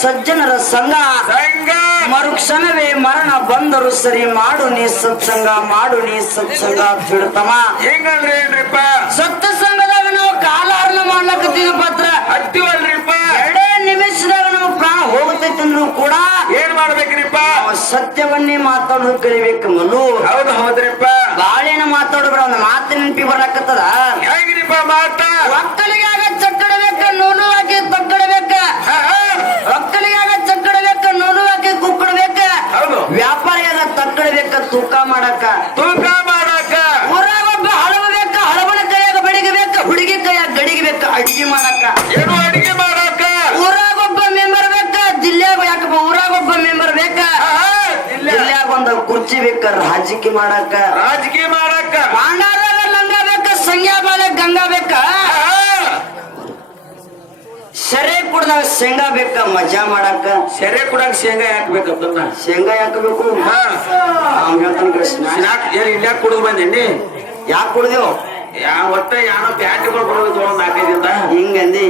ಸಜ್ಜನರ ಸಂಘ. ಮರುಕ್ಷಣವೇ ಮರಣ ಬಂದರು ಸರಿ ಮಾಡು ನೀ ಸತ್ಸಂಗ ಮಾಡು ನೀ ಸತ್ಸಂಗ ತಿಳ್ತಮ ಹಿಂಗಲ್ರಿ ಏನ್ರಿಪ್ಪ? ಸತ್ತ ಸಂಘದಾಗ ನಾವು ಕಾಲಾರಣ ಮಾಡ್ಲಕತ್ತೀವಿ ಪತ್ರ. ಹತ್ತಿವಲ್ರಿಪ್ಪ ಎರಡೇ ನಿಮಿಷದಾಗ ನಾವು ಪ್ರಾಣ ಹೋಗುತ್ತೈತೆ ಅಂದ್ರೂ ಕೂಡ. ಏನ್ ಮಾಡ್ಬೇಕ್ರಿಪ್ಪ? ಸತ್ಯವನ್ನೇ ಮಾತಾಡೋದು ಕಲಿಬೇಕು ಮನು ಹೌದು ಹೌದ್ರಿಪ್ಪ. ಬಾಳೆನ ಮಾತಾಡೋದ್ರ ಒಂದು ಮಾತು ನೆನಪಿ ಬರ್ಲಕತ್ತದ? ಹೆಂಗ್ರಿಪ್ಪ ಮಾತ? ಆಗ ಚಕ್ಕಡಬೇಕು ನೂಲು ಹಾಕಿ ತಕ್ಕಡಬೇಕ ಹಾ, ಹಾ. ಒಕ್ಕಲಿಗಾಗ ಚಕ್ಕಡಬೇಕ ನೂಲು ಹಾಕಿ ಕುಕ್ಕಡಬೇಕ ಹೌದು ವ್ಯಾಪಾರಿಯಾಗ ತಕ್ಕಡಬೇಕ ತೂಕ ಮಾಡಕ ತೂಕ ಮಾಡಾಕ ಊರಾಗ ಒಬ್ಬ ಹಳವ ಬೇಕ ಹಳವನ ಕೈಯಾಗ ಬಡಿಗೆ ಬೇಕ ಹುಡುಗಿ ಕೈಯಾಗ ಗಡಿಗೆ ಬೇಕ ಅಡಿಗೆ ಮಾಡಕ ಏನು ಅಡಿಗೆ ಮಾಡಾಕ ಊರಾಗ ಒಬ್ಬ ಮೆಂಬರ್ ಬೇಕ ಜಿಲ್ಲೆಯಾಗ ಯಾಕಪ್ಪ ಊರಾಗ ಒಬ್ಬ ಮೆಂಬರ್ ಬೇಕ ಹಾ, ಹಾ. ಇಲ್ಲ ಜಿಲ್ಲೆಯಾಗ ಒಂದು ಕುರ್ಚಿ ಬೇಕ ರಾಜಕೀಯ ಮಾಡಕ ರಾಜಕೀಯ ಮಾಡಾಕ ಪಾಂಡಾದಾಗ ಲಂಗ ಬೇಕ ಸಂಗ್ಯಾ ಬಾಳೆ ಗಂಗಾ ಬೇಕ ಹಾ, ಹಾ. ಸೆರೆ ಕುಡ್ದಾಗ ಶೇಂಗಾ ಬೇಕ ಮಜಾ ಮಾಡಾಕ. ಸೆರೆ ಕುಡಾಕ ಶೇಂಗಾ ಹಾಕ್ಬೇಕಂತ ಶೇಂಗಾ ಯಾಕಬೇಕು ಹಾ. ಅವ್ನ್ ಹೇಳ್ತಾನೆ ಕೃಷ್ಣ. ಯಾಕೆ ಬೇಕು ಇಲ್ಲ ಕುಡಿದು ಬಂದೇನಿ. ಯಾಕೆ ಕುಡ್ದೇವು ಯಾ ಒಟ್ಟ ಯಾನೋ ಬ್ಯಾಟಿಗಳು ಬರೋದು ಒಂದ್ ನಾಲ್ಕೈದಿಂದ ಹಿಂಗಂದಿ.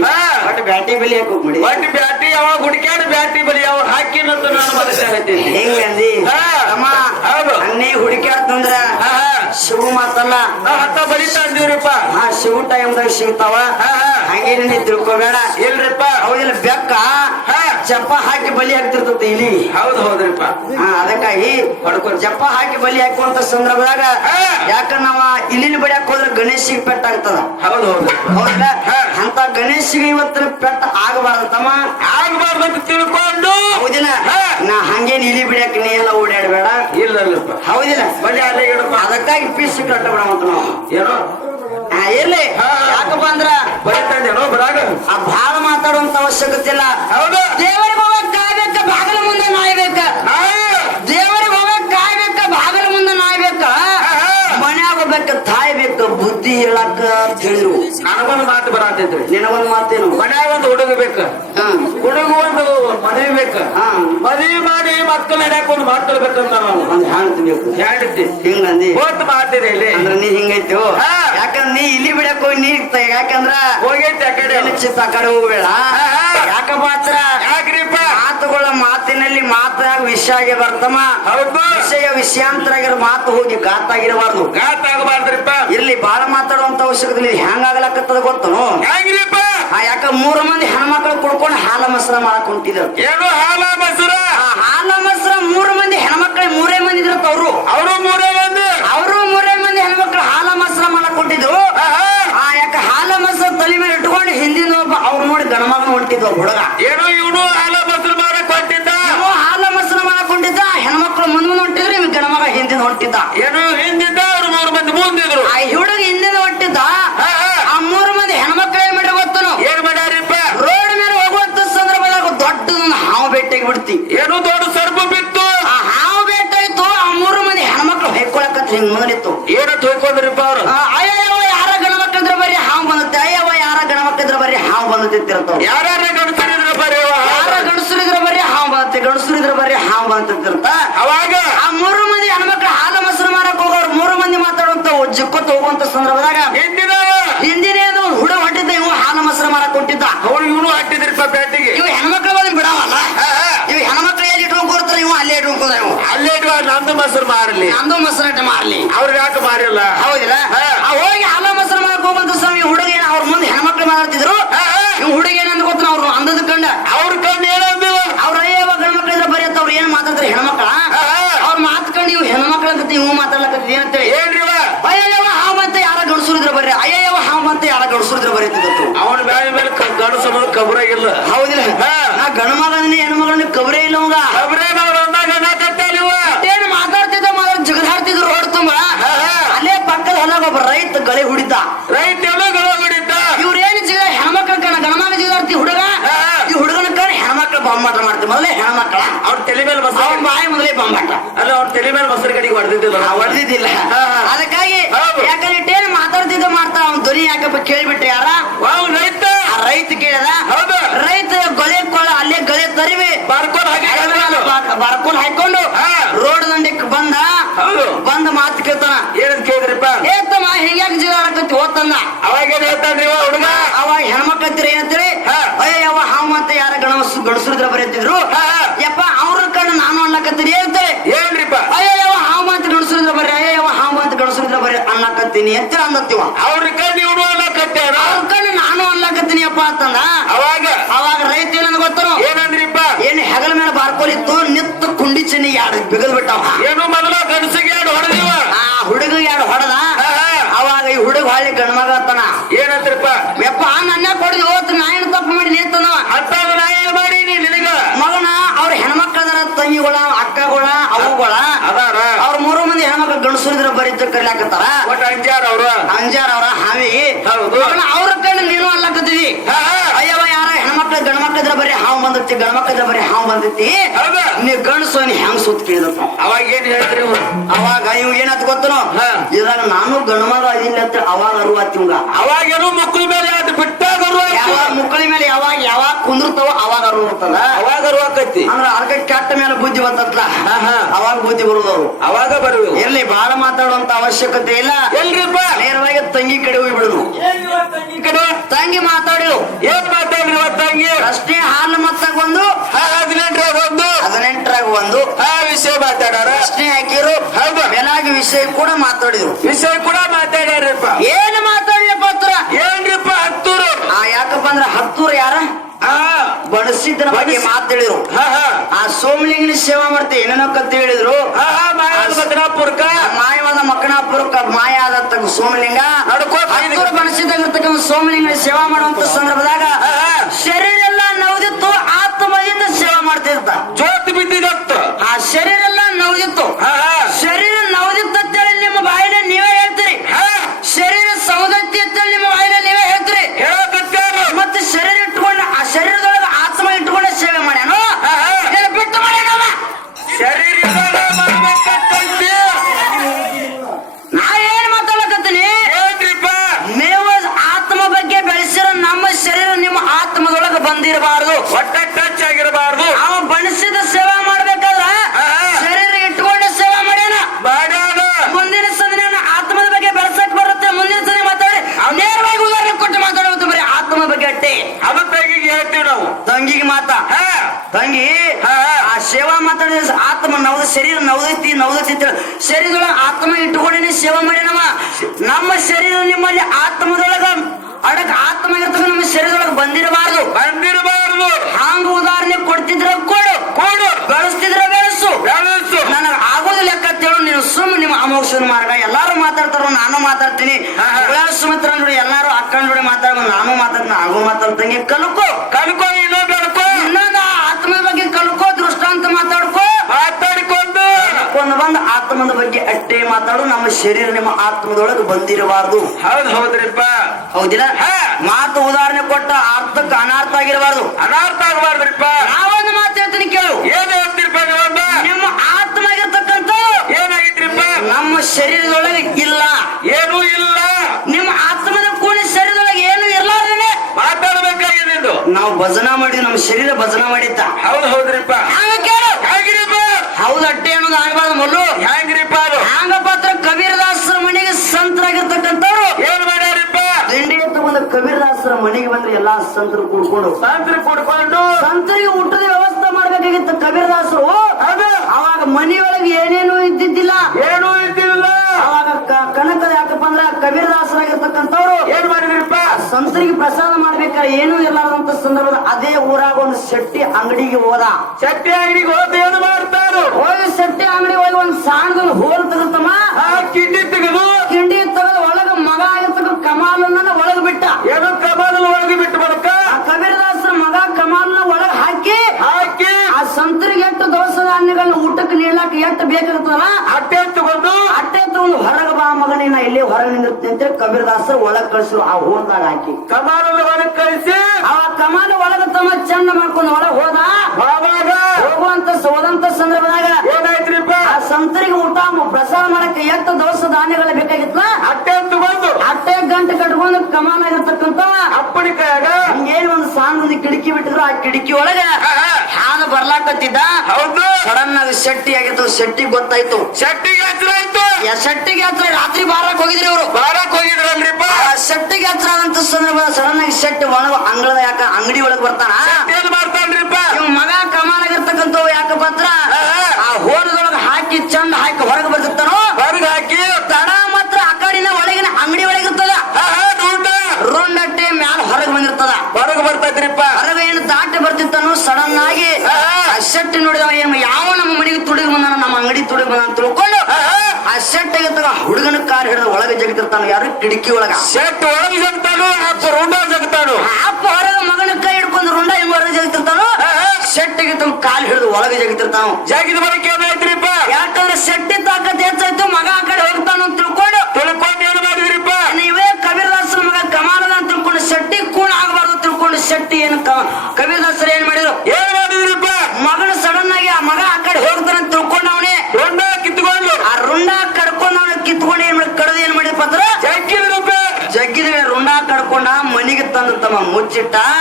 ಬಟ್ ಬ್ಯಾಟಿ ಬಲಿ ಹಾಕೋಕ್ ಮಾಡಿ ಒಟ್ಟು ಬ್ಯಾಟಿ ಯಾವಾಗ ಹುಡುಕ್ಯಾಡ ಬ್ಯಾಟಿ ಬಲಿ ಯಾವಾಗ ಹಾಕಿನಂತ ನಾನು ಮನಸ್ಸು ಆಗತ್ತೀನಿ ಹಿಂಗಂದಿ. ಹಾ. ಅಮ್ಮ ಹೌದು. ಅನ್ನಿ ಹುಡುಕ್ಯಾಡ್ತಂದ್ರ ಹಾ. ಶಿವು ಮಾತಲ್ಲ ಹತ್ತ ಬಲಿತಾ ಅಂದಿವ್ರಿಪ್ಪ ಹಾ ಶಿವು ಟೈಮ್ದಾಗ ಸಿಗ್ತಾವ ಹಂಗೇನ ನೀ ತಿಳ್ಕೊಬೇಡ. ಇಲ್ರಿಪ್ಪ. ಹೌದಿಲ್ಲ ಬೆಕ್ಕ ಹಾ. ಜಪ್ಪ ಹಾಕಿ ಬಲಿ ಹಾಕ್ತಿರ್ತೈತಿ ಇಲ್ಲಿ. ಹೌದು ಹೌದ್ರಿಪ್ಪ. ಹಾ ಅದಕ್ಕಾಗಿ ಹೊಡ್ಕೊ ಜಪ್ಪ ಹಾಕಿ ಬಲಿ ಹಾಕುವಂತ ಸಂದರ್ಭದಾಗ. ಯಾಕ ನಾವ ಇಲ್ಲಿನ ಬಡಿಯಾಕ ಹೋದ್ರೆ ಗಣೇಶಿಗೆ ಪೆಟ್ಟಾಗ್ತದ ಹೌದು ಹೌದು. ಹೌದಲ್ಲ ಹಾ. ಅಂತ ಗಣೇಶಿಗೆ ಇವತ್ತಿನ ಪೆಟ್ಟ ಆಗಬಾರ್ದಮ್ಮ ಆಗ್ಬಾರ್ದಂತ ತಿಳ್ಕೊಂಡು. ಹೌದಿಲ್ಲ? ಹಾ. ನಾ ಹಂಗೇನ್ ಇಲಿ ಬಿಡ್ಯಾಕ ನೀ ಎಲ್ಲ ಓಡಾಡಬೇಡ. ಇಲ್ಲ ಹೌದಿಲ್ಲ? ಬಲಿ ಅಲ್ಲೇ ಇಡಪ್ಪ. ಅದಕ್ಕಾಗಿ ಪೀಸ್ ಕಟ್ಟ ನಾವು. ಏನೋ? ಹಾ. ಯಾಕಪ್ಪ ಅಂದ್ರ ಬಲಿತಂದೇನೋ ಬರಾಗ. ಆ ಭಾಳ ಮಾತಾಡುವಂತ ಅವಶ್ಯಕತೆ ಇಲ್ಲ. ಹೌದು. ದೇವರ ಭವ ಕಾಯ್ಬೇಕ ಬಾಗಲ ಮುಂದೆ ನಾಯ್ಬೇಕ. ಹಾ ದೇವರಿಗೆ ಹೋಗಕ್ ಕಾಯ್ಬೇಕ ಬಾಗಲ ಮುಂದೆ ನಾಯ್ಬೇಕ. ಮನ್ಯಾಗ ಹೋಗ್ಬೇಕ ತಾಯ್ಬೇಕ ಬುದ್ಧಿ ಹೇಳಕ್ಕ ತಿಳು ನನಗೊಂದು ಮಾತು ಬರಾತೈತ್ರಿ. ನಿನಗೊಂದು ಮಾತೇನು? ಮನ್ಯಾಗ ಒಂದು ಹುಡುಗ ಬೇಕ. ಹುಡುಗ ಒಂದು ಮದುವೆ ಬೇಕ ಮದುವೆ ಮಾಡಿ ಮಕ್ಕಳು ನಡ್ಯಾಕ ಒಂದು ಮಾತಾಡ್ಬೇಕಂತ ನಾವು. ಒಂದ್ ಬೇಕು ಹೇಳ್ತಿ ಹಿಂಗಂದಿ ಇಲ್ಲಿ. ಅಂದ್ರ ನೀ ಹಿಂಗೈತು. ಯಾಕಂದ್ರ ನೀ ಇಲ್ಲಿ ಬಿಡಕ್ ಹೋಗಿ ನೀ ಯಾಕಂದ್ರ ಹೋಗೈತಿ ಆ ಕಡೆ. ಚಿತ್ತ ಆ ಕಡೆ ಹೋಗ್ಬೇಡ. ಯಾಕ ಹತ್ರ ಯಾಕ್ರಿಪ್ಪ? ಮಾತುಗಳ ಮಾತಿನಲ್ಲಿ ಮಾತಾಗ ವಿಷಯ ಆಗಿ ಬರ್ತಮ್ಮ ಹೌದು. ವಿಷಯ ವಿಷಯಾಂತರಾಗಿರೋ ಮಾತು ಹೋಗಿ ಗಾತಾಗಿರಬಾರ್ದು ಗಾತ ಆಗಬಾರ್ದ್ರಿಪ್ಪ. ಇಲ್ಲಿ ಬಾಳ ಮಾತಾಡುವಂತ ಅವಶ್ಯಕತೆ ಇಲ್ಲ. ಹೆಂಗ್ ಆಗ್ಲಕತ್ತದ ಗೊತ್ತನು? ಹೆಂಗ್ರಿಪ್ಪ? ಯಾಕ ಮೂರು ಮಂದಿ ಹೆಣ್ಮಕ್ಳು ಕುಡ್ಕೊಂಡು ಹಾಲ ಮೊಸರ ಮಾಡಕ್ ಹೊಂಟಿದ್ರು. ಏನು ಹಾಲ ಮೊಸರ? ಹಾಲ ಮೊಸರ ಮೂರು ಮಂದಿ ಹೆಣ್ಮಕ್ಳು ಮೂರೇ ಮಂದಿ ಅವರು ಅವ್ರು ಅವರು ಮೂರೇ ಮಂದಿ? ಅವರು ಮೂರೇ ಮಂದಿ ಹೆಣ್ಮಕ್ಳು ಹಾಲ ಮೊಸರ ಮಾಡಕ್ ಹೊಂಟಿದ್ರು. ಆ ಯಾಕ ಹಾಲ ಮೊಸರ ತಲೆ ಮೇಲೆ ಇಟ್ಕೊಂಡು ಹಿಂದಿನ ಒಬ್ಬ ಅವ್ರು ನೋಡಿ ಗಣಮಗನ ಹೊಂಟಿದ್ರು ಹುಡುಗ. ಏನು ಇವನು ಹಾಲ ಮೊಸರು ಹೊಂಟಿದ್ದ? ಇವ ಹಾಲ ಮೊಸರು ಮಾಡಕ್ ಹೊಂಟಿದ್ದ. ಹೆಣ್ಮಕ್ಳು ಮುಂದ್ ಮುಂದ್ ಹೊಂಟಿದ್ರು ಇವ್ ಗಣಮಗ ಹಿಂದಿನ ಹೊಂಟಿದ್ದ. ಏನು ಹಿಂದಿದ್ದ ಅವ್ರು ಮೂರು ಮಂದಿ ಮುಂದಿದ್ರು ಆ ಹುಡುಗ ಹಿಂದಿನ ಹೊಂಟಿದ್ದ ಹಾ, ಹಾ. ಆ ಮೂರು ಮಂದಿ ಹೆಣ್ಮಕ್ಳು ಏನ್ ಮಾಡ್ರಿ ಗೊತ್ತನು ಏನ್ ಮಾಡ್ಯಾರಿಪ್ಪ ರೋಡ್ ಮೇಲೆ ಹೋಗುವಂತ ಸಂದರ್ಭದಾಗ ದೊಡ್ಡದೊಂದು ಹಾವು ಭೇಟಿಗೆ ಬಿಡ್ತಿ. ಏನು ದೊಡ್ಡ ಸರ್ಪ ಬಿತ್ತು. ಆ ಹಾವು ಬೇಕಾಯ್ತು ಆ ಮೂರು ಮಂದಿ ಹೆಣ್ಮಕ್ಳು ಹೊಯ್ಕೊಳಕತ್ರ ಹಿಂಗ್ ಮುಂದಿತ್ತು ಏನ ಹೊಯ್ಕೊಂಡ್ರಿಪ್ಪ ಅವ್ರು? ಅಯ್ಯವ ಯಾರ ಗಣಮಕ್ಳಿದ್ರ ಬರ್ರಿ ಹಾವು ಬಂದತ್ತೆ ಅಯ್ಯವ ಯಾರ ಗಣಮಕ್ಳಿದ್ರ ಬರ್ರಿ ಹಾವು ಬಂದತ್ತಿರ್ತಾವ ಯಾರ್ಯಾರ ಬರೀ ಯಾರ ಗಣಸರಿದ್ರ ಬರ್ರಿ ಹಾವು ಬಂದತ್ತೆ ಗಣಸರಿದ್ರ ಬರ್ರಿ ಹಾವು ಬಂದತ್ತಿರ್ತ ಅವಾಗ? ಆ ಮೂರು ಮಂದಿ ಹೆಣ್ಮಕ್ಳು ಹಾಲ ಮೊಸರು ಮಾರಕ್ ಹೋಗೋರು ಮೂರು ಮಂದಿ ಮಾತಾಡುವಂತ ಜಿಕ್ಕೊತ್ ಹೋಗುವಂತ ಸಂದರ್ಭದಾಗ ಹಿಂದಿನೇ ಅದು ಹುಡ ಹೊಂಟಿದ್ದ ಇವ ಹಾಲು ಮೊಸರು ಮಾರಕ್ ಹೊಂಟಿದ್ದ ಅವಳು ಇವನು ಹಾಕಿದ್ರಿಪ್ಪ ಬ್ಯಾಟಿಗೆ ಇವ ಹೆಣ್ಮಕ್ಳು ಬಂದ್ ಬಿಡವಲ್ಲ ಹಾ, ಹಾ. ಇವ್ ಹೆಣ್ಮಕ್ಳು ಎಲ್ಲಿ ಇಟ್ಕೊಂಡ್ ಕೊಡ್ತಾರ ಇವ ಅಲ್ಲೇ ಇಟ್ಕೊಂಡ್ ಇವ ಅಲ್ಲೇ ಇಡುವ ನಂದು ಮೊಸರು ಮಾರಲಿ. ನಂದು ಮೊಸರಟ್ಟೆ ಮಾರ್ಲಿ. ಅವ್ರಿಗೆ ಯಾಕೆ ಮಾರಿಲ್ಲ? ಹೌದಿಲ್ಲ? ಹಾ. ಆ ಹೋಗಿ ಹಾಲ ಮೊಸರು ಮಾಡಕ್ ಹೋಗುವಂತ ಸ್ವಾಮಿ ಹುಡುಗ ಏನ ಅವ್ರ ಮುಂದೆ ಹೆಣ್ಮಕ್ಳು ಮಾತಾಡ್ತಿದ್ರು ಹಾ, ಹಾ. ಇವ್ ಹುಡುಗ ಏನಂದ ಗೊತ್ತ ಅವ್ರು ಅಂದದ ಕಂಡ ಅವ್ರ ಕಣ್ಣು ಏನಂದಿವ ಅವ್ರ ಅಯ್ಯವ ಗಂಡ್ಮಕ್ಳು ಇದ್ರ ಬರೀ ಅವ್ರು ಏನ್ ಮಾತಾಡ್ತಾರೆ ಹೆಣ್ಮಕ್ಳ ಹಾ, ಹಾ. ಅವ್ರ ಮಾತ್ ಕಂಡು ಇವ್ ಹೆಣ್ಮಕ್ಳ ಅಂತ ಇವ್ ಮಾತಾಡ್ಲಕತ್ತಿ ಏನಂತೇಳಿ ಏನ್ರಿವ ಅಯ್ಯವ ಹಾವು ಮತ್ತೆ ಯಾರ ಗಂಡಸರಿದ್ರ ಬರ್ರಿ ಅಯ್ಯವ ಹಾವು ಮತ್ತೆ ಯಾರ ಗಂಡಸರಿದ್ರ ಬರೀ ತಿದ್ದತ್ತು ಅವನ ಬ್ಯಾಳಿ ಮೇಲೆ ಗಣಸನ ಕಬರಾಗಿಲ್ಲ ಹೌದಿಲ್ಲ ಹಾ. ನಾ ಗಣಮಗನ ಹೆಣ್ಮಗನ ಕಬರೇ ಇಲ್ಲ ಅವಂಗ ಕಬರೇ ನಾವು ಅಂದಾಗ ನಾಕತ್ತೇಲಿವ ಏನ್ ಮಾತಾಡ್ತಿದ್ದ ಮಾತಾಡ್ ಜಗದಾಡ್ತಿದ್ರು ರೋಡ್ ತುಂಬ ಹಾ, ಹಾ. ಅಲ್ಲೇ ಪಕ್ಕದ ಹೊಲಾಗ ಒಬ್ಬ ರೈತ ರೈಟ್ ಎಲೆಗಳು ಹುಡಿತ ಇವ್ರೇನ್ ಜಿಗ ಹೆಣ್ಮಕ್ಳ ಕಣ ಗಣಮಗ ಜಿಗಾಡ್ತಿ ಹುಡುಗ? ಈ ಹುಡುಗನ ಕಣ ಹೆಣ್ಮಕ್ಳ ಬಾಂಬಾಟ ಮಾಡ್ತೀವಿ ಮೊದಲೇ ಹೆಣ್ಮಕ್ಳ. ಅವ್ರ ತಲೆ ಮೇಲೆ ಬಸ್ ಅವ್ರ ಬಾಯಿ ಮೊದಲೇ ಬಾಂಬಾಟ ಅಲ್ಲ ಅವ್ರ ತಲೆ ಮೇಲೆ ಬಸ್ರ ಕಡೆಗೆ ಹೊಡೆದಿದ್ದಿಲ್ಲ. ಹೊಡೆದಿದ್ದಿಲ್ಲ. ಅದಕ್ಕಾಗಿ. ಯಾಕಂದ್ರೆ ಇಟ್ಟೇನ್ ಮಾತಾಡ್ತಿದ್ದ ಮಾಡ್ತಾ ಅವ್ನ ಧ್ವನಿ ಯಾಕಪ್ಪ ಕೇಳ್ಬಿಟ್ರೆ ಯಾರ? ರೈತ. ರೈತ ಕೇಳಿದ. ರೈತ ಗೊಲೆ ಕೊಳ ಅಲ್ಲೇ ಗಳೆ ತರಿವಿ. ಬರ್ಕೊಂಡು ಹಾಕಿ ಬರ್ಕೊಂಡು ಹಾಕೊಂಡು. ರೋಡ್ ದಂಡಕ್ಕೆ ಬಂದ ಹೌದು. ಬಂದ ಮಾತು ಕೇಳ್ತಾನ. ಏನಂತ ಕೇಳಿದ್ರಿಪ್ಪ? ಏತಮ್ಮ ಹಿಂಗ್ಯಾಕ ಜೀವ ಆಡಕತ್ತಿ? ಹೋತಂದ ಅವಾಗ ಏನ್ ಹೇಳ್ತಾನ್ರಿ ಇವ ಹುಡುಗ? ಅವಾಗ ಹೆಣ್ಮಕ್ಳು ಹತ್ತಿರ ಏನಂತೀರಿ ಅಯ್ಯ ಅಯ್ಯವ್ವ ಹಾವು ಅಂತ ಯಾರ ಗಣಸ್ ಗಣಸರಿದ್ರ ಬರೀತಿದ್ರು. ಯಪ್ಪ ಅವ್ರ ಕಣ್ಣು ನಾನು ಅನ್ಲಕತ್ತೀನಿ ಹೇಳ್ತಾರೆ ಏನ್ರಿಪ್ಪ? ಅಯ್ಯವ್ವ ಹಾವು ಅಂತ ಗಣಸರಿದ್ರ ಬರ್ರಿ ಅಯ್ಯವ್ವ ಹಾವು ಅಂತ ಗಣಸರಿದ್ರ ಬರ್ರಿ ಅನ್ನಕತ್ತೀನಿ ಅಂತ ಅಂದತ್ತಿವ? ಅವ್ರ ಕಣ್ಣು ಇವನು ಅಲ್ಲ ಕಟ್ಟ್ಯಾರ ಅವ್ರ ಕಣ್ಣು ನಾನು ಅಂತಂದ ಅವಾಗ? ಅವಾಗ ರೈತ ಏನಂದ್ ಗೊತ್ತರು ಏನಂದ್ರಿಪ್ಪ ಏನ್ ಹೆಗಲ ಮೇಲೆ ಬಾರ್ಕೋಲಿತ್ತು ನಿತ್ತು ಕುಂಡಿ ಚೆನ್ನಿ ಎರಡು ಬಿಗದ್ ಬಿಟ್ಟವ? ಏನು ಮೊದಲ ಗಣಸಿಗೆ ಎರಡು ಹೊಡೆದಿವ? ಆ ಹುಡುಗ ಎರಡು ಹೊಡೆದ. ಅವಾಗ ಈ ಹುಡುಗ ಹೊಳ್ಳಿ ಗಂಡ್ಮಗ ಅತ್ತನ ಏನಂತ್ರಿಪ್ಪ ಯಪ್ಪ ನನ್ನ ಕೊಡ್ದು ಹೋತ್ ನಾ ಏನ್ ತಪ್ಪು ಮಾಡಿ ನಿಂತನ ಅಂತ ನಾ ಏನ್ ನೀ ನಿನಗ? ಮಗನ ಅವ್ರ ಹೆಣ್ಮಕ್ಳದಾರ ತಂಗಿಗಳ ಅಕ್ಕಗಳ ಅವುಗಳ ಅದಾರ. ಅವ್ರ ಮೂರು ಮಂದಿ ಹೆಣ್ಮಕ್ಳು ಗಂಡಸು ಬರೀತ ಕರ್ಲಾಕತ್ತಾರ ಒಟ್ಟ ಅಂಜಾರ ಅವ್ರ? ಅಂಜಾರ ಅವ್ರ ಹಾವಿ ಹೌದು. ಅವ್ರ ಕಣ್ಣು ನೀನು ಅಲ್ಲಾಕತ್ತೀವಿ. ಅಯ್ಯವ ಯಾರ ಹೆಣ್ಮಕ್ಳ ಗಂಡ್ಮಕ್ಳಿದ್ರ ಬರೀ ಹಾವು ಬಂದೈತಿ ಗಂಡ್ಮಕ್ಳಿದ್ರ ಬರೀ ಹಾವು ಬಂದೈತಿ. ಹೌದು. ನೀ ಗಂಡಸು ನೀ ಹೆಂಗ್ ಸುತ್ತ ಕೇಳಿದ್ರು ಅವಾಗ ಏನ್ ಹೇಳ್ತೀರಿ ಅವಾಗ ಇವ್ ಏನತ್ ಗೊತ್ತನು. ಇದ್ರಾಗ ನಾನು ಗಂಡ್ಮಗ ಅದಿಲ್ಲ ಅಂತ ಅವಾಗ ಅರುವಾತಿ ಅವಾಗ ಅವಾಗೇನು ಮಕ್ಕಳ ಮೇಲೆ ಮುಕ್ಕಳಿ ಮೇಲೆ ಯಾವಾಗ ಯಾವಾಗ ಕುಂದಿರ್ತಾವ ಅವಾಗ ಅರು ಅವಾಗ ಅರುವಾಕೈತಿ ಅಂದ್ರ ಅರ್ಗ ಕೆಟ್ಟ ಮೇಲೆ ಬುದ್ಧಿ ಹಾ. ಅವಾಗ ಬುದ್ಧಿ ಬರುದವ್ರು ಅವಾಗ ಬರುವು ಇರ್ಲಿ ಬಾಳ ಮಾತಾಡುವಂತ ಅವಶ್ಯಕತೆ ಇಲ್ಲ. ಎಲ್ರಿಪ್ಪ. ನೇರವಾಗಿ ತಂಗಿ ಕಡೆ ಹೋಗ್ಬಿಡುದು. ಈ ಕಡೆ? ತಂಗಿ ಮಾತಾಡಿಳು ಏನ್ ಮಾತಾಡ್ರಿ ತಂಗಿ? ಅಷ್ಟೇ ಹಾಲು ಮತ್ತಾಗ ಒಂದು. ಹದಿನೆಂಟರಾಗ ಒಂದು. ಹದಿನೆಂಟರಾಗ ಒಂದು. ಆ ವಿಷಯ ಮಾತಾಡಾರ? ಅಷ್ಟೇ ಹಾಕಿರು. ಹೌದು. ಮೇಲಾಗಿ ವಿಷಯ ಕೂಡ ಮಾತಾಡಿದ್ರು. ವಿಷಯ ಕೂಡ ಮಾತಾಡ್ಯಾರಪ್ಪ. ಏನು ಮಾತಾಡ್ಲಿಪ್ಪ ಏನ್ರಿ ಯಾಕಪ್ಪ ಅಂದ್ರ ಹತ್ತೂರ್ ಯಾರ? ಹಾ. ಬಡಸಿದ್ದನ ಬಗ್ಗೆ ಮಾತಾಡಿದ್ರು ಆ ಸೋಮಲಿಂಗನ ಸೇವಾ ಮಾಡ್ತೇವೆ ಏನೇನೋ ಕತ್ ಹೇಳಿದ್ರು. ಬದನಾಪುರ್ಕ ಮಾಯವಾದ ಮಕ್ಕಣಾಪುರಕ ಮಾಯ ಆದ ಸೋಮಲಿಂಗ. ಹತ್ತೂರು ಸೋಮಲಿಂಗ ಸೋಮಲಿಂಗನ ಸೇವಾ ಮಾಡುವಂತ ಸಂದರ್ಭದಾಗ. ಶರೀರ ಎಲ್ಲ ನವದಿತ್ತು ಆತ್ಮದಿಂದ ಸೇವಾ ಮಾಡ್ತಿರ್ತ ಜೋತ್ ಬಿದ್ದಿದತ್ತ ಹಾ. ತಂಗಿ. ಆ ಸೇವಾ ಮಾತಾಡಿದ ಆತ್ಮ ನವದ ಶರೀರ ನವದೈತಿ ನವದೈತಿ ಅಂತ ಶರೀರದೊಳ ಆತ್ಮ ಇಟ್ಟುಕೊಂಡೇನೆ ಸೇವಾ ಮಾಡಿ ನಮ್ಮ ಶರೀರ ನಿಮ್ಮಲ್ಲಿ ಆತ್ಮದೊಳಗ ಅಡಕ್ ಆತ್ಮ ಇರ್ತಕ್ಕ ನಮ್ಮ ಶರೀರದೊಳಗ ಬಂದಿರಬಾರದು. ಬಂದಿರಬಾರದು. ಹಾಂಗ ಉದಾಹರಣೆ ಕೊಡ್ತಿದ್ರ ಕೊಡು. ಕೊಡು. ಬೆಳೆಸ್ತಿದ್ರ ಬೆಳೆಸು ಬೆಳೆಸು ನನಗ ಆಗೋದು ಲೆಕ್ಕ ತಿಳು ನೀವು ಸುಮ್ ನಿಮ್ಮ ಅಮೋಕ್ಷನ ಮಾರ್ಗ. ಎಲ್ಲಾರು ಮಾತಾಡ್ತಾರ ನಾನು ಮಾತಾಡ್ತೀನಿ. ಸುಮಿತ್ರ ನೋಡಿ ಎಲ್ಲಾರು ಅಕ್ಕಂಡ್ ನೋಡಿ ಮಾತಾಡ ನಾನು ಮಾತಾಡ್ತೀನಿ ಆಗೋ ಮಾತಾಡ್ತಂಗೆ ಕಲ್ಕೋ. ಕಲ್ಕೋ ಇನ್ನೂ ಬೆಳ್ಕೋ ದೃಷ್ಟಾಂತ ಮಾತಾಡ್ಕೋ. ಮಾತಾಡ್ಕೊಂಡು. ಒಂದು ಬಂದು ಆತ್ಮನ ಬಗ್ಗೆ ಅಷ್ಟೇ ಮಾತಾಡು. ನಮ್ಮ ಶರೀರ ನಿಮ್ಮ ಆತ್ಮದೊಳಗೆ ಬಂದಿರಬಾರ್ದು. ಹೌದು ಹೌದ್ರಿಪ್ಪ. ಹೌದಿಲ್ಲ. ಮಾತು ಉದಾಹರಣೆ ಕೊಟ್ಟ ಅರ್ಥಕ್ಕೆ ಅನಾರ್ಥ ಆಗಿರಬಾರ್ದು. ಅನಾರ್ಥ ಆಗಬಾರ್ದ್ರಿಪ್ಪ. ನಾವೊಂದು ಮಾತು ಹೇಳ್ತೀನಿ ಕೇಳು. ಏನ್ ಹೇಳ್ತಿರ್ಪ ನಿಮ್ಮ ಆತ್ಮ ಆಗಿರ್ತಕ್ಕಂಥ ಏನಾಗಿದ್ರಿಪ್ಪ ನಮ್ಮ ಶರೀರದೊಳಗೆ ಇಲ್ಲ. ಏನೂ ಇಲ್ಲ. ನಿಮ್ಮ ಆತ್ಮದ ಕೂಡ ಶರೀರದೊಳಗೆ ಏನು ಇರ್ಲಾರ್ದೇನೆ. ಮಾತಾಡ್ಬೇಕಾಗಿದ್ದು ನಾವು ಭಜನಾ ಮಾಡಿದ್ವಿ ನಮ್ಮ ಶರೀರ ಭಜನಾ ಮಾಡಿದ್ದ. ಹೌದು ಹೌದ್ರಿಪ್ಪ ಹಂಗ ಕೇಳು ಹೆಂಗ್ರಿಪ್ಪ ಹೌದು ಅಟ್ಟೆ ಅನ್ನೋದು ಆಗ್ಬಾರ್ದು ಮೊದಲು ಹೆಂಗ್ರಿಪ್ಪ ಅದು ಹಂಗ ಪಾತ್ರ ಕಬೀರದಾಸರ ಮನೆಗೆ ಸಂತರಾಗಿರ್ತಕ್ಕಂಥವ್ರು ಏನ್ ಮಾಡ್ಯಾರಿಪ್ಪ ದಿಂಡಿ ತಗೊಂಡು ಕಬೀರದಾಸರ ಮನೆಗೆ ಬಂದ್ರೆ ಎಲ್ಲಾ ಸಂತರು ಕೂಡ್ಕೊಂಡು ಸಂತರು ಕೂಡ್ಕೊಂಡು ಸಂತರಿಗೆ ಊಟದ ವ್ಯವಸ್ಥೆ ಮಾಡ್ಬೇಕಾಗಿತ್ತು ಕಬೀರದಾಸರು. ಅದು ಅವಾಗ ಮನೆಯೊಳಗೆ ಏನೇನು ಇದ್ದಿದ್ದಿಲ್ಲ. ಏನೂ ಇದ್ದಿಲ್ಲ. ಅವಾಗ ಕನಕ ಯಾಕಪ್ಪ ಅಂದ್ರ ಕಬೀರದಾಸರಾಗಿರ್ತಕ್ಕಂಥವ್ರು ಏನ್ ಮಾಡಿದ್ರಪ್ಪ? ಸಂತರಿಗೆ ಪ್ರಸಾದ ಮಾಡ್ಬೇಕಾದ್ರೆ ಏನೂ ಇರಲಾರದಂತ ಸಂದರ್ಭದ ಅದೇ ಊರಾಗ ಒಂದು ಶೆಟ್ಟಿ ಅಂಗಡಿಗೆ ಹೋದ. ಶೆಟ್ಟಿ ಅಂಗಡಿಗೆ ಹೋದ ಏನು ಮಾಡ್ತಾರು? ಹೋಗಿ ಶೆಟ್ಟಿ ಅಂಗಡಿ ಹೋಗಿ ಒಂದು ಸಾಣದ ಹೋಲ್ ತಗತ್ತಮ್ಮ ಆ ಕಿಂಡಿ ತೆಗೆದು ಕಿಂಡಿ ತೆಗೆದು ಒಳಗ ಮಗ ಆಗಿರ್ತಕ್ಕ ಕಮಾಲನ್ನ ಒಳಗ್ ಬಿಟ್ಟ ಏನೋ ಕಮಾಲ್ ಒಳಗೆ ಬಿಟ್ಟು ಬರಕ ಆ ಕಬೀರದಾಸರ ಮಗ ಕಮಾಲ್ನ ಒಳಗ್ ಹಾಕಿ ಹಾಕಿ ಆ ಸಂತರಿಗೆ ಎಷ್ಟು ದೋಸ ಧಾನ್ಯಗಳನ್ನ ಊಟಕ್ಕೆ ಎಂತ ಅಟ್ಟೆ ತಗೊಂಡು ಅಟ್ಟೆ ತಗೊಂಡು ಹೊರಗ ಬಾ ಮಗನೇ ನಾ ಇಲ್ಲಿ ಹೊರಗೆ ನಿಂದಿರ್ತೀನಿ ಅಂತ ಕಬೀರದಾಸರು ಒಳಗ್ ಕಳ್ಸಿರು ಆ ಹೋದಾಗ ಹಾಕಿ. ಕಮಾಲನ್ನು ಒಳಗ್ ಕಳಿಸಿ. ಆ ಕಮಾನ ಒಳಗ ತಮ್ಮ ಚಂದ ಮಾಡ್ಕೊಂಡು ಒಳಗ್ ಹೋದ. ಹೋಗುವಂತ ಹೋದಂತ ಸಂದರ್ಭದಾಗ ಏನಾಯ್ತ್ರಿಪ್ಪ? ಆ ಸಂತರಿಗೆ ಊಟ ಪ್ರಸಾರ ಮಾಡಕ್ಕೆ ಎಂತ ದವಸ ಧಾನ್ಯಗಳ ಬೇಕಾಗಿತ್ತ ಅಟ್ಟೆ ಗಂಟೆ ಕಟ್ಕೊಂಡು ಕಮಾನ್ ಆಗಿರ್ತಕ್ಕಂತ ಅಪ್ಪಣೆ ಕೈಯಾಗ ಸಾಂಗ್ ಒಂದು ಸಾಂಗ್ ಕಿಟಕಿ ಬಿಟ್ಟಿದ್ರು ಆ ಕಿಟಕಿ ಒಳಗ ಹಾನ ಬರ್ಲಾಕತ್ತಿದ್ದ. ಹೌದು. ಸಡನ್ ಆಗಿ ಶೆಟ್ಟಿ ಆಗಿತ್ತು ಶೆಟ್ಟಿ ಗೊತ್ತಾಯ್ತು. ಶೆಟ್ಟಿಗೆ ಹತ್ರ ಆಯ್ತು. ಶೆಟ್ಟಿಗೆ ಹತ್ರ ರಾತ್ರಿ ಬಾರಕ್ ಹೋಗಿದ್ರಿ ಅವರು. ಬಾರಕ್ ಹೋಗಿದ್ರಲ್ರಿಪ್ಪ. ಶೆಟ್ಟಿಗೆ ಹತ್ರ ಆದಂತ ಸಂದರ್ಭ ಸಡನ್ ಆಗಿ ಶೆಟ್ಟಿ ಒಳಗ ಅಂಗಳದ ಯಾಕ ಅಂಗಡಿ ಒಳಗ್ ಬರ್ತಾನ? ಏನ್ ಮಾಡ್ತಾನ್ರಿಪ್ಪ? ಮಗ ಕಮಾನಾಗಿರ್ತಕ್ಕಂಥ ಯಾಕಪ್ಪ ಅಂದ್ರ ಹಾ, ಹಾ. ಆ ಹೋರದೊಳಗ ಹಾಕಿ ಚಂದ ಹಾಕಿ ಹೊರಗ್ ಹಾಕಿ ತಡ ಮಾತ್ರ ಆ ಕಡಿನ ಒಳಗಿನ ಅಂಗಡಿ ಒಳಗಿರ್ತದ ಹಾ, ಹಾ, ದುಡ್ಡ ರುಂಡಟ್ಟಿ ಮ್ಯಾಲ ಹೊರಗೆ ಬಂದಿರ್ತದ ಹೊರಗ್ ಬರ್ತೈತ್ರಿಪ್ಪ ಹೊರಗೆ ಏನು ದಾಟಿ ಬರ್ತಿರ್ತಾನೋ ಸಡನ್ ಆಗಿ ಹಾ, ಹಾ. ಆ ಶೆಟ್ಟಿ ನೋಡಿದವ ಏನು ಯಾವ ನಮ್ಮ ಮನೆಗೆ ತುಡಿಗೆ ಬಂದಾನ ನಮ್ಮ ಅಂಗಡಿ ತುಡಿ ಬಂದ ತಿಳ್ಕೊಂಡು. ಆ ಶೆಟ್ಟಿಗೆ ತಗ ಹುಡುಗನ ಕಾರ್ ಹಿಡಿದು ಒಳಗೆ ಜಗತಿರ್ತಾನ ಯಾರು ಕಿಟಕಿ ಒಳಗ ಶೆಟ್ ಒಳಗ್ ಜಗ್ತಾನು ಅಪ್ಪ ರುಂಡ ಜಗ್ತಾನು ಅಪ್ಪ ಹೊರಗೆ ಮಗನ ಕೈ ಹಿಡ್ಕೊಂಡು ರುಂಡ ಹಿಂಗ್ ಹೊರಗೆ ಜಗತಿರ್ತಾನೋ. ಶೆಟ್ಟಿಗೆ ತಮ್ಮ ಕಾಲ್ ಹಿಡಿದು ಒಳಗೆ ಜಗತಿರ್ತಾನ ಜಗಿದ ಬರಕ್ಕೆ ಏನಾಯ್ತ್ರಿಪ್ಪ ಯಾಕಂದ್ರೆ ಶೆಟ್ಟಿ ತಾಕತ್ ಹೆಚ್ಚಾಯ್ತು ಮಗ ಆ ಕಡೆ ಹೋಗ್ತಾನ ತಿಳ್ಕೊಂಡು ತಿಳ್ಕೊಂಡ್ ಏನ್ ಮಾಡಿದ್ರಿಪ್ಪ ನೀವೇ ಕಬೀರದಾಸರ ಮಗ ಕಮಾನದ ಅಂತ ತಿಳ್ಕೊಂಡು ಶೆಟ್ಟಿ ಕೂಣ ಆಗಬಾರ್ದು ತಿಳ್ಕೊಂಡು ಶೆಟ್ಟಿ ಏನು ಕ- ಕಬೀರದಾಸರು ಏನ್ ಮಾಡಿದ್ರು ಏನ್ ಮಾಡಿದ್ರಿಪ್ಪ ಮಗನ ಸಡನ್ ಆಗಿ ಆ ಮಗ ಆ ಕಡೆ ಹೋಗ್ತಾನ ಅಂತ ತಿಳ್ಕೊಂಡು ಅವನೇ ರುಂಡ ಕಿತ್ಕೊಂಡು ಆ ರುಂಡ ಕಡ್ಕೊಂಡು ಅವನ ಕಿತ್ಕೊಂಡು ಏನ್ ಮಾಡಿ ಕಡ್ದು ಏನ್ ಮಾಡಿಪ್ಪ ಅಂದ್ರ